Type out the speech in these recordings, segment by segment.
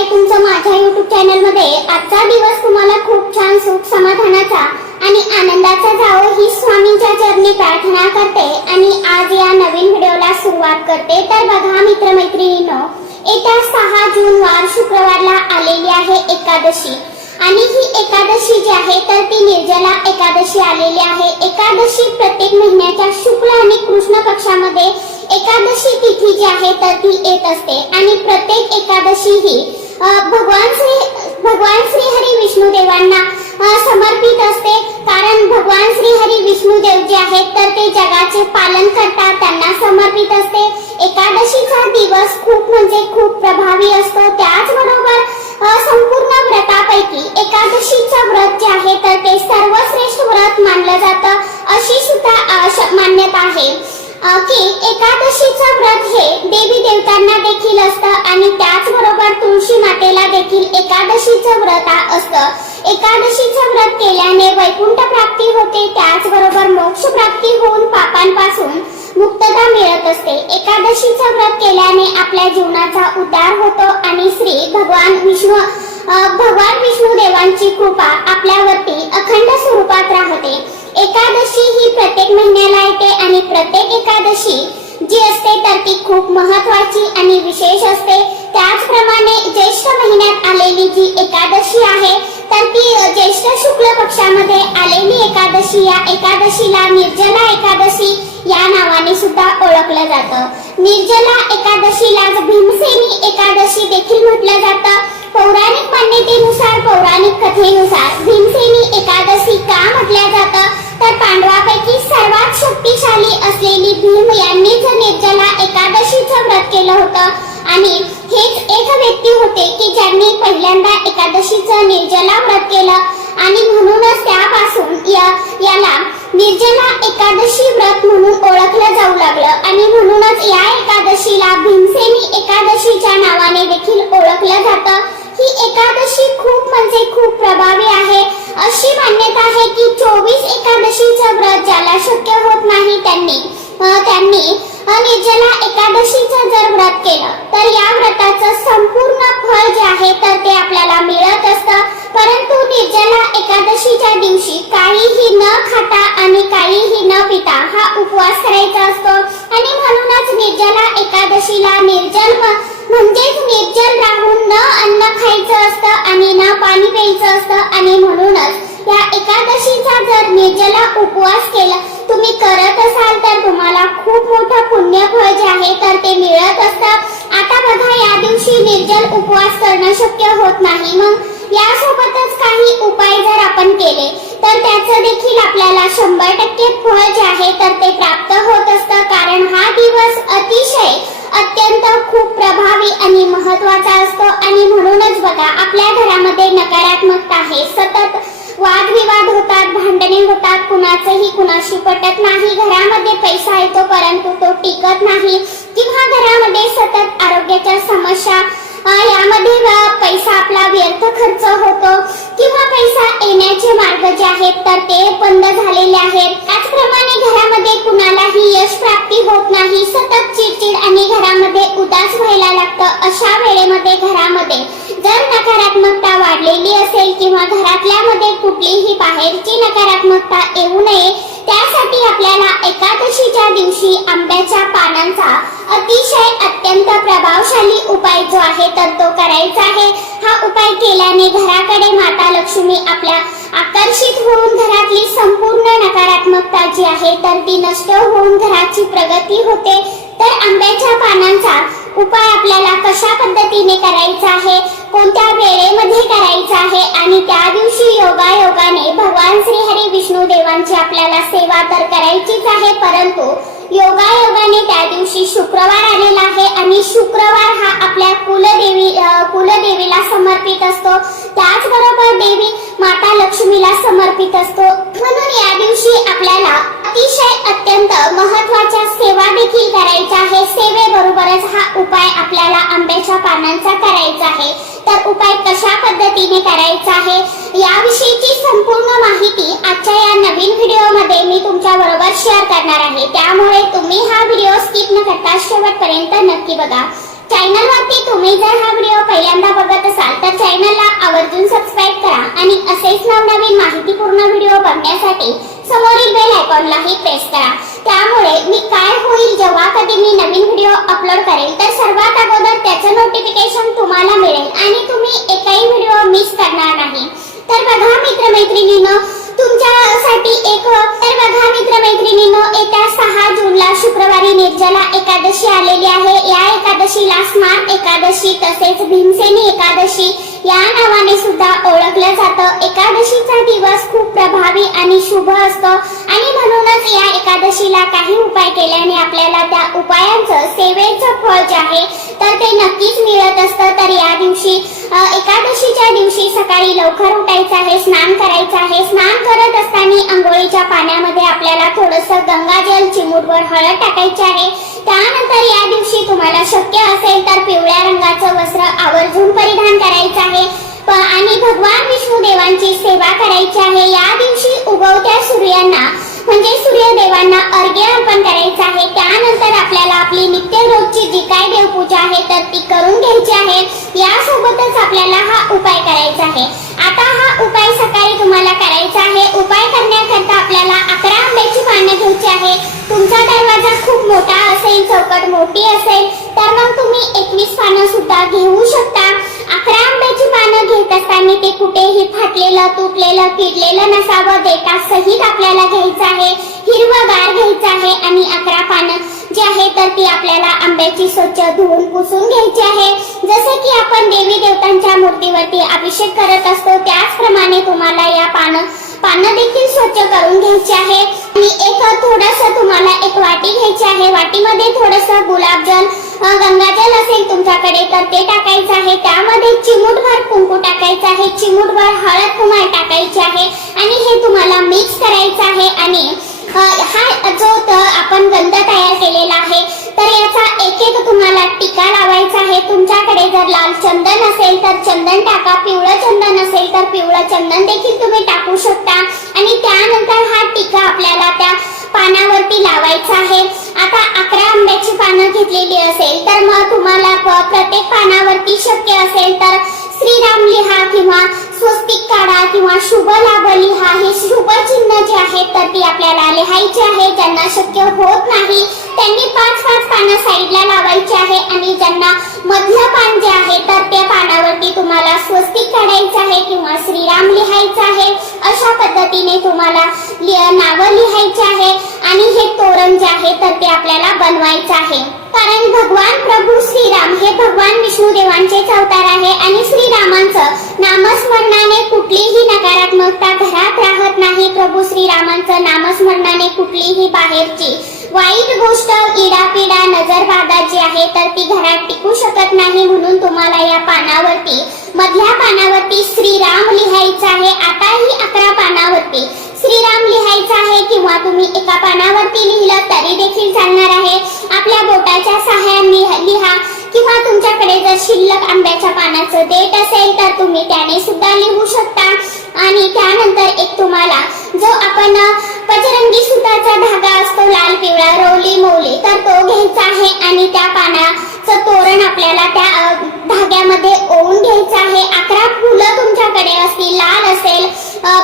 आहे तुमचं माझ्या YouTube चॅनल मध्ये। आजचा दिवस तुम्हाला खूप छान सुख समाधानाचा आणि आनंदाचा जावो ही स्वामींच्या चरणी प्रार्थना करते आणि आज या नवीन व्हिडिओला सुरुवात करते। तर बघा मित्रमैत्रिणींनो, येत्या 6 जून वार शुक्रवारला आलेली आहे एकादशी आणि ही एकादशी जी आहे तर ती निर्जला एकादशी आलेली आहे। एकादशी प्रत्येक महिन्याच्या शुक्ल आणि कृष्ण पक्षामध्ये एकादशी तिथी जी आहे तर ती येत असते आणि प्रत्येक एकादशी ही भगवान श्री हरी विष्णू देवांना समर्पित असते। कारण भगवान श्री हरी विष्णू देव जे आहेत तर ते जगाचे पालन करतात, त्यांना समर्पित असते। एकादशीचा दिवस खूप म्हणजे खूप प्रभावी असतो। त्याचबरोबर संपूर्ण व्रतापैकी एकादशीचा व्रत जे आहे तर ते सर्वश्रेष्ठ व्रत मानलं जातं, अशी सुद्धा मान्यता आहे की एकादशीचं व्रत हे देवी देवतांना देखील असतं आणि त्याचबरोबर तुळशी मातेला देखील एकादशीचं व्रत असतं। एकादशीचं व्रत केल्याने वैकुंठ प्राप्ती होते, त्याचबरोबर मोक्ष प्राप्ती होऊन पापांपासून मुक्तता मिळत असते। एकादशीचं व्रत केल्याने आपल्या जीवनाचा उद्धार होतो आणि भगवान विष्णू देवांची कृपा आपल्यावरती अखंड स्वरूपात राहते। एकादशी ही प्रत्येक महिन्याला येते आणि प्रत्येक एकादशी जी असते तर ती खूप महत्त्वाची आणि विशेष असते। त्याचप्रमाणे ज्येष्ठ महिन्यात आलेली जी एकादशी आहे तर ती ज्येष्ठ शुक्ल पक्षामध्ये आलेली एकादशी, या एकादशीला निर्जला एकादशी या नावाने सुद्धा ओळखलं जातं। निर्जला एकादशीला भीमसेनी एकादशी देखील म्हटलं जातं। पौराणिक मान्यतेनुसार, पौराणिक कथेनुसार भीमसेनी एकादशी का म्हटल्या जातं तर पांडवापैकी सर्वात शक्तिशाली असलेली भीम यांनीच निर्जला एकादशीचं व्रत केलं होतं आणि हेच एक व्यक्ती होते की ज्यांनी पहिल्यांदा एकादशीचं निर्जला व्रत केलं आणि म्हणूनच त्यापासून याला निर्जला एकादशी व्रत म्हणून ओळखलं जाऊ लागलं आणि म्हणूनच या एकादशीला भीमसेनी एकादशीच्या नावाने देखील ओळखलं जातं। ही एकादशी खूप म्हणजे खूप प्रभावी आहे। अशी मान्यता आहे की 24 एकादशीचं व्रत ज्याला शक्य होत नाही त्यांनी निर्जला एकादशीचं जर व्रत केलं तर या व्रताचं संपूर्ण फळ जे आहे तर ते आपल्याला मिळत असतं। परंतु निर्जला एकादशीच्या दिवशी काहीही न खाता आणि काहीही न पिता हा उपवास करायचा असतो आणि म्हणूनच निर्जला एकादशीला म्हणजेच निर्जल राहून न अन्न खायचं असतं आणि न पाणी प्यायचं असतं आणि म्हणूनच या एकादशीचा जर निर्जला उपवास केला तुम्ही करत असाल तर तुम्हाला खूप मोठं पुण्यफळ जे आहे तर ते मिळत असतं। आता बघा, या दिवशी निर्जल उपवास करणं शक्य होत नाही, मग यासोबतच काही उपाय जर आपण केले तर त्याचं देखील आपल्याला 100% फळ जे आहे तर ते प्राप्त होत असतं। कारण हा दिवस अत्यंत खूप प्रभावी आणि महत्त्वाचा असतो आणि म्हणूनच बघा, आपल्या घरामध्ये नकारात्मकता आहे, सतत वादविवाद होतात, भांडणे होतात, कुणाचंही कुणाशी पटत नाही, घरामध्ये पैसा येतो परंतु तो टिकत नाही किंवा घरामध्ये सतत आरोग्याच्या समस्या, यामध्ये पैसा आपला व्यर्थ खर्च होतो किंवा पैसा येण्याचे मार्ग जे आहेत तर ते बंद झालेले आहेत। त्याचप्रमाणे घरामध्ये कुणालाही यश प्राप्ती होत नाही, सतत चिडचिड आणि घरामध्ये उदास व्हायला लागतं। अशा वेळेमध्ये घरामध्ये जर नकारात्मकता वाढलेली असेल किंवा घरातल्यामध्ये कुठलीही बाहेरची नकारात्मकता येऊ नये त्यासाठी आपल्याला एकादशीच्या दिवशी आंब्याच्या पानांचा अत्यंत प्रभावशाली उपाय जो आहे तर तो करायचा आहे। हा उपाय केल्याने घराकडे माता लक्ष्मी आपल्या आकर्षित होऊन घरातली संपूर्ण नकारात्मकता जी आहे तर ती नष्ट होऊन घराची प्रगती होते। तर आंब्याच्या पानांचा उपाय आपल्याला कशा पद्धतीने करायचा आहे, कोणत्या वेळेमध्ये करायचा आहे आणि त्या दिवशी योगायोगाने भगवान श्री हरी विष्णू देवांची आपल्याला सेवा तर करायचीच आहे, परंतु योगायोगाने त्या दिवशी शुक्रवार आलेला आहे आणि शुक्रवार हा आपल्या कुलदेवीला समर्पित असतो, त्याचबरोबर देवी माता लक्ष्मीला समर्पित असतो। म्हणून या दिवशी आपल्याला अत्यंत महत्त्वाच्या सेवा देखील करायच्या आहे। सेवेबरोबरच हा उपाय आपल्याला आंब्याच्या पानांचा करायचा आहे। तर उपाय कशा पद्धतीने करायचा आहे याविषयीची संपूर्ण माहिती आजच्या या नवीन व्हिडिओमध्ये मी तुमच्या बरोबर शेअर करणार आहे, त्यामुळे तुम्ही हा व्हिडिओ स्किप न करता शेवटपर्यंत नक्की बघा। चॅनलवरती तुम्ही जर हा व्हिडिओ पहिल्यांदा बघत असाल एकादशी तसेच भीमसेनी एकादशी या नावाने सुद्धा ओळखलं जातं। एकादशीचा दिवस खूप प्रभावी आणि शुभ असतो आणि म्हणूनच या एकादशीला काही उपाय केल्याने आपल्याला त्या उपायांचं सेवेचं फळ जे आहे तर ते नक्कीच मिळत असतं। तर या दिवशी एकादशीच्या दिवशी सकाळी लवकर उठायचं आहे, स्नान करायचं आहे। स्नान करत असताना अंघोळीच्या पाण्यामध्ये आपल्याला थोडंसं गंगाजल, चिमूटभर हळद टाकायची आहे। त्यानंतर या दिवशी तुम्हाला शक्य असेल तर पिवळ्या रंगाचं वस्त्र आवर्जून परिधान करायचं आहे आणि भगवान विष्णू देवांची सेवा करायची आहे। या दिवशी उगवत्या सूर्यांना म्हणजे सूर्यदेवांना अर्घ्य अर्पण करायचं आहे। त्यानंतर आपल्याला आपली नित्य रोजची जी काय देवपूजा आहे तर ती करून घ्यायची आहे। यासोबतच आपल्याला हा उपाय करायचा आहे। आता हा उपाय सकाळी तुम्हाला करायचा आहे। उपाय करण्याकरता आपल्याला 11 आंब्याची पानं घ्यायची आहे। तुमचा दरवाजा खूप मोठा असेल, चौकट मोठी असेल तर मग तुम्ही 21 पानं सुद्धा घेऊ शकता। 11 आंब्याची पानं घेत असताना ते कुठेही फाटलेलं, तुटलेलं, किडलेलं नसावं, देठासहित आपल्याला घ्यायचं आहे। हिरवंगार घ्यायचं आहे आणि 11 पानं जी आहे तर ती आपल्याला आंब्याची स्वच्छ धुवून पुसून घ्यायची आहे। जसे की आपण देवी देवतांच्या मूर्तीवरती अभिषेक करत असतो त्याचप्रमाणे तुम्हाला या पानं देखील स्वच्छ करून घ्यायची आहे। आणि एक थोडंसं तुम्हाला एक वाटी घ्यायची आहे। वाटीमध्ये थोडंसं गुलाबजल, गंगाजल असेल तुमच्याकडे तर ते टाकायचं आहे। त्यामध्ये चिमूटभर कुंकू टाकायचं आहे, चिमूटभर हळद तुम्हाला टाकायची आहे आणि हे तुम्हाला मिक्स करायचं आहे। आणि हा जो आपण गंध तयार केलेला आहे तर याचा एक एक तुम्हाला टिका लावायचा आहे। तुमच्याकडे जर लाल चंदन असेल तर चंदन टाका, पिवळं चंदन असेल तर पिवळं चंदन देखील तुम्ही टाकू शकता आणि त्यानंतर हा टिका आपल्याला त्या पानावरती लावायचा आहे। आता 11 आंब्याची पानं घेतलेली असेल तर मग तुम्हाला प्रत्येक पानावरती शक्य असेल तर श्रीराम लिहा किंवा स्वस्तिक काढा किंवा शुभ लाभ लिहा। हे शुभ चिन्ह जे आहे तर ती आपल्याला लिहायची आहे। ज्यांना शक्य होत नाही त्यांनी 5-5 पानं साईडला लावायची आहे आणि ज्यांना मधलं पान जे आहे तर त्या पानावरती तुम्हाला स्वस्तिक काढायचं आहे किंवा श्रीराम लिहायचं आहे। अशा पद्धतीने तुम्हाला नावं लिहायची आहे आणि हे तोरण जे आहे तर ते आपल्याला बनवायचं आहे। कारण भगवान प्रभू श्रीराम हे भगवान विष्णू देवांचेच अवतार आहे आणि श्रीरामांचं नामस्मरणाने कुठलीही नकारात्मकता घरात राहत नाही। प्रभू श्रीरामांचं नामस्मरणाने कुठलीही बाहेरची वाईट गोष्ट, इडापिडा, नजरबाधा जी आहे तर ती घरात टिकू शकत नाही। म्हणून तुम्हाला या पानावरती मधल्या पानावरती श्रीराम लिहायचं आहे। आता ही 11 पानावरती श्रीराम लिहायचं आहे किंवा तुम्ही एका पानावरती लिहिलं तरी देखील चालणार आहे। आपल्या बोटाच्या सहाय्याने लिहा किंवा तुमच्याकडे जर शिल्लक आंब्याच्या पानाचं देठ असेल तर तुम्ही त्याने सुद्धा लिहू शकता। आणि त्यानंतर एक तुम्हाला जो आपण पचरंगी सुताचा धागा असतो लाल पिवळा रवली मौली तर तो घ्यायचा आहे आणि त्या पानाचं तोरण आपल्याला त्या धाग्यामध्ये ओवून घ्यायचं आहे। 11 फुलं तुमच्याकडे असतील, लाल असेल,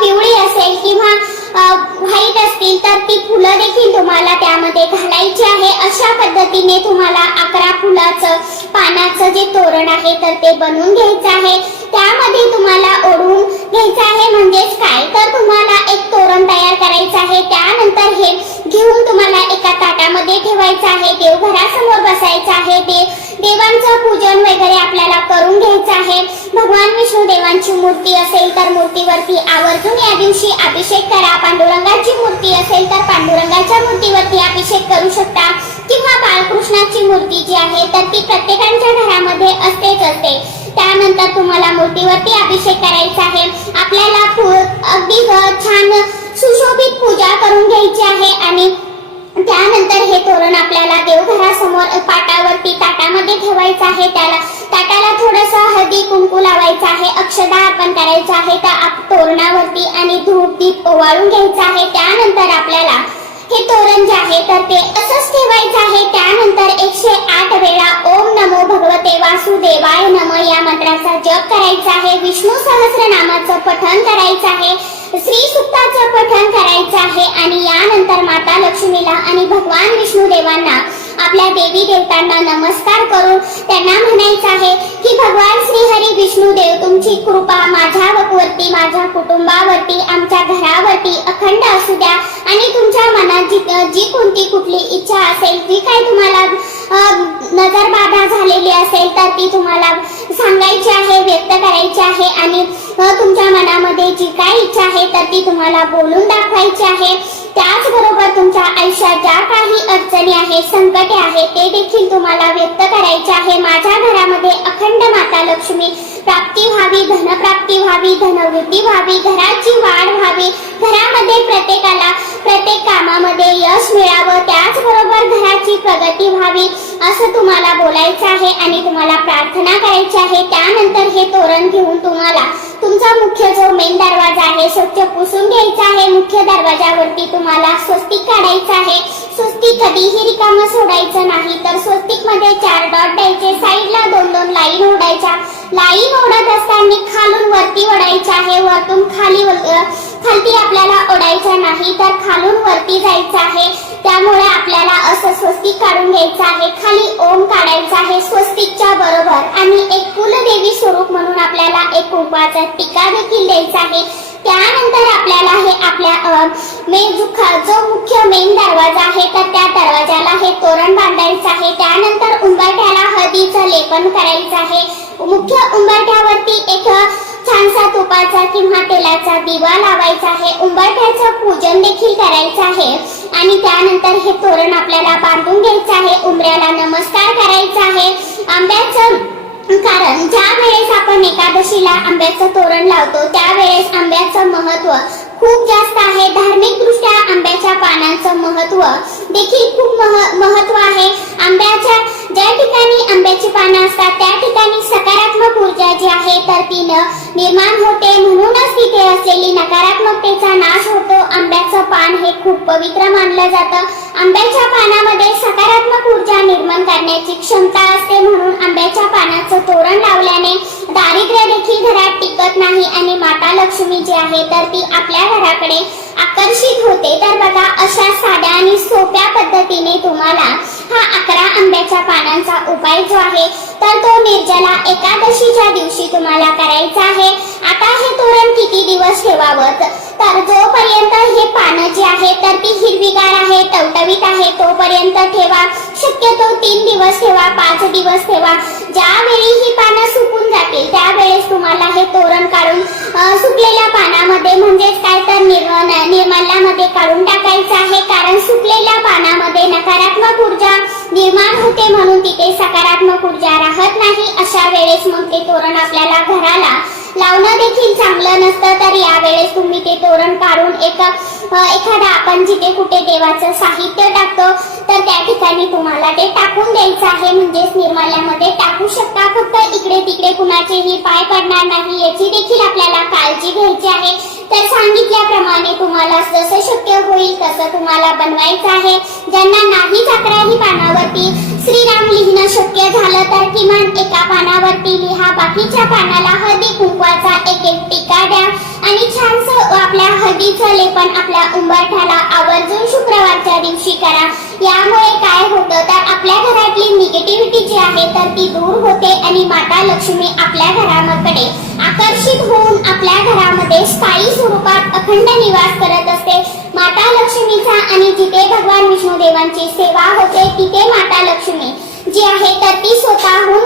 पिवळी असेल किंवा व्हाईट असतील तर ती फुलं देखील तुम्हाला त्यामध्ये घालायची आहे। अशा पद्धतीने तुम्हाला 11 फुलाचं पानाचं जे तोरण आहे तर ते बनवून घ्यायचं आहे। त्यामध्ये तुम्हाला ओढून घ्यायचं आहे म्हणजेच काय तर तुम्हाला एक तोरण तयार करायचं आहे। त्यानंतर हे घेऊन तुम्हाला एका ताटामध्ये ठेवायचं आहे। देवघरासमोर बसायचं आहे। देवांचं पूजन वगैरे आपल्याला करून घ्यायचं आहे। भगवान विष्णू देवांची मूर्ती असेल तर मूर्तीवरती आवर्जून या दिवशी अभिषेक करा। पांडुरंगाची मूर्ती असेल तर पांडुरंगाच्या मूर्तीवरती अभिषेक करू शकता किंवा बाळकृष्णाची मूर्ती जी आहे तर ती प्रत्येकाच्या घरामध्ये असतेच असते। त्यानंतर तुम्हाला मूर्तीवरती अभिषेक करायचा आहे। आपल्याला अगदी छान सुशोभित पूजा करून घ्यायची आहे आणि त्यानंतर हे तोरण आपल्याला देवघरासमोर पाटावरती ताटामध्ये ठेवायचं आहे। ताटाला थोडंसं हळदी कुंकू लावायचं आहे, अक्षता अर्पण करायचं आहे त्या तोरणावरती आणि धूप दीप ओवाळून घ्यायचं आहे। त्यानंतर आपल्याला हे तोरण जे आहे तर ते असंच ठेवायचं आहे। त्यानंतर 108 वेळा ओम नमो भगवते वासुदेवाय नमः या मंत्राचा जप करायचा आहे। विष्णू सहस्रनामाचं पठण करायचं आहे, श्री सुक्ताचं पठण करायचं आहे आणि यानंतर माता लक्ष्मीला आणि भगवान विष्णू देवांना आपल्या देवी देवतांना नमस्कार करून त्यांना म्हणायचं आहे की भगवान श्री हरी विष्णू देव तुमची कृपा माझ्यावरती, माझ्या कुटुंबावरती, आमच्या घरावरती अखंड असू द्या आणि तुमच्या मनात जी कोणती कुठली इच्छा असेल, जी काही तुम्हाला नजर बाधा झालेली असेल तर ती तुम्हाला सांगायची आहे, व्यक्त करायची आहे आणि तुमच्या मनामध्ये जी काही इच्छा आहे तर ती तुम्हाला बोलून दाखवायची आहे. त्याचबरोबर तुमच्या आयुष्यात ज्या काही अडचणी आहेत, संकटे आहेत ते देखील तुम्हाला व्यक्त करायचे आहे. माझ्या घरामध्ये अखंड माता लक्ष्मी प्राप्ती व्हावी, धनप्राप्ती व्हावी, धनवृद्धी व्हावी, घराची वाढ व्हावी, घरामध्ये प्रत्येकाला प्रत्येक कामामध्ये यश मिळावं, त्याचबरोबर घराची प्रगती व्हावी असं तुम्हाला बोलायचं आहे आणि तुम्हाला प्रार्थना करायची आहे. त्यानंतर हे तोरण घेऊन तुम्हाला तुमचा मुख्य जो मेन दरवाजा आहे स्वच्छ पुसून घ्यायचा आहे. मुख्य दरवाजावरती तुम्हाला स्वस्तिक काढायचं आहे. स्वस्तिक कधीही रिकामं सोडायचं नाही, तर स्वस्तिक मध्ये 4 डॉट द्यायचे, साईडला 2-2 लाईन ओढायच्या. लाईन ओढत असताना खालून वरती ओढायचं आहे, वरतून खालती आपल्याला ओढायचं नाही तर खालून वरती जायचं आहे. त्यामुळे आपल्याला असं स्वस्तिक काढून घ्यायचं आहे. खाली ओम काढायचा आहे स्वस्तिकच्या बरोबर आणि एक कुलदेवी स्वरूप म्हणून आपल्याला एक कुंकवाचा टिका देखील द्यायचा आहे. त्यानंतर आपल्याला हे आपल्या जो मुख्य मेन दरवाजा आहे तर त्या दरवाजाला हे तोरण बांधायचं आहे. त्यानंतर उंबरठ्याला हळदीचं लेपन करायचं आहे. मुख्य उंबरठ्यावरती एक छानसा तुपाचा किंवा तेलाचा दिवा लावायचा आहे. उंबरठ्याचं पूजन देखील करायचं आहे आणि त्यानंतर हे तोरण आपल्याला बांधून घ्यायचं आहे. उंबऱ्याला नमस्कार करायचा आहे. आंब्याचं कारण ज्या वेळेस आपण एकादशीला आंब्याचं तोरण लावतो त्यावेळेस आंब्याचं महत्व खूप जास्त आहे. धार्मिक दृष्ट्या आंब्याच्या पानांचं महत्व देखील खूप महत्व आहे. आंब्याच्या ज्या ठिकाणी आंब्याची पानं असतात त्या ठिकाणी सकारात्मक ऊर्जा जी आहे तर ती निर्माण होते, म्हणूनच तिथे असलेली नकारात्मकतेचा नाश होतो. आंब्याचं पान हे खूप पवित्र मानलं जातं. आंब्याच्या पानामध्ये सकारात्मक ऊर्जा निर्माण करण्याची क्षमता असते, म्हणून आंब्याच्या पानाचं तोरण लावल्याने दारिद्र्य देखील घरात टिकत नाही आणि माता लक्ष्मी जी आहे तर ती आपल्या घराकडे आकर्षित होते. तर बघा, अशा साध्या आणि सोप्या पद्धतीने तुम्हाला हा 11 आंब्याच्या पानांचा उपाय जो आहे तर तो निर्जला एकादशीच्या दिवशी तुम्हाला करायचा आहे. आता हे तोरण किती दिवस ठेवावं, तर जोपर्यंत हे पानं जी आहे तर ती हिरवीगार आहे, टवटवीत आहे तोपर्यंत ठेवा. शक्यतो 3 दिवस ठेवा, 5 दिवस ठेवा. ज्यावेळी ही पानं सुकून जातील त्यावेळेस तुम्हाला हे तोरण काढून सुकलेल्या पानामध्ये म्हणजेच काय तर निर्माल्यामध्ये काढून टाकायचं आहे. कारण सुकलेल्या पानामध्ये नकारात्मक ऊर्जा निर्माण होते, म्हणून तिथे सकारात्मक ऊर्जा राहत नाही. अशा वेळेस मग ते तोरण आपल्याला घराला लावणं देखील चांगलं नसतं. तर यावेळेस तुम्ही ते तोरण काढून एखादा आपण जिथे कुठे देवाचं साहित्य टाकतो तर त्या ठिकाणी तुम्हाला ते टाकून द्यायचं आहे, म्हणजेच निर्माल्यामध्ये टाकू शकता. फक्त इकडे तिकडे कुणाचेही पाय पडणार नाही याची देखील आपल्याला काळजी घ्यायची आहे. तर सांगितल्याप्रमाणे तुम्हाला जसं शक्य होईल तसं तुम्हाला बनवायचं आहे. ज्यांना नाही 11ही पानावरती श्रीराम लिहिणं शक्य झालं तर किमान एका पानावरती लिहा, बाकीच्या पानाला हळदी कुंकवाचा एक टिका द्या आणि छानसं आपल्या हळदीचं लेपन आपल्या उंबरठ्याला आवर्जून शुक्रवारच्या दिवशी करा. यामुळे काय होतं तर आपल्या घरातली निगेटिव्हिटी जी आहे तर ती दूर होते आणि माता लक्ष्मी आपल्या घराकडे आकर्षित होऊन आपल्या घरामध्ये स्थायी स्वरूपात अखंड निवास करत असते. माता लक्ष्मीचा आणि जिथे भगवान विष्णुदेवांची सेवा होते तिथे माता लक्ष्मी जी आहे तर ती स्वतःहून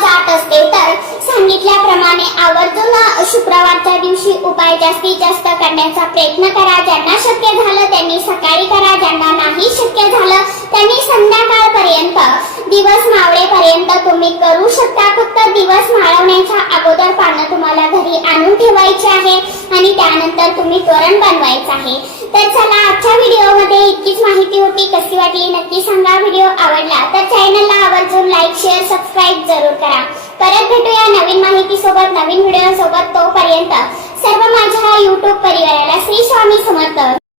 जात असते. तर सांगितल्याप्रमाणे आवर्जून शुक्रवारच्या दिवशी उपाय जास्तीत जास्त करण्याचा प्रयत्न करा. ज्यांना शक्य झालं त्यांनी सकाळी करा, ज्यांना नाही शक्य झालं त्यांनी संध्याकाळपर्यंत दिवस मावळेपर्यंत तुम्ही करू शकता. फक्त दिवस माळवण्याच्या अगोदर पानं तुम्हाला घरी आणून ठेवायची आहे आणि त्यानंतर तुम्ही तोरण बनवायचं आहे. तर चला, आजच्या व्हिडिओमध्ये इतकीच माहिती होती. कशी वाटली नक्की सांगा. व्हिडिओ आवडला तर चॅनलला आवर्जून लाईक, शेअर, सबस्क्राईब जरूर करा. परत भेटूया नवीन माहिती सोबत, नवीन व्हिडिओ सोबत. तोपर्यंत सर्व माझ्या YouTube परिवाराला श्री स्वामी समर्थ.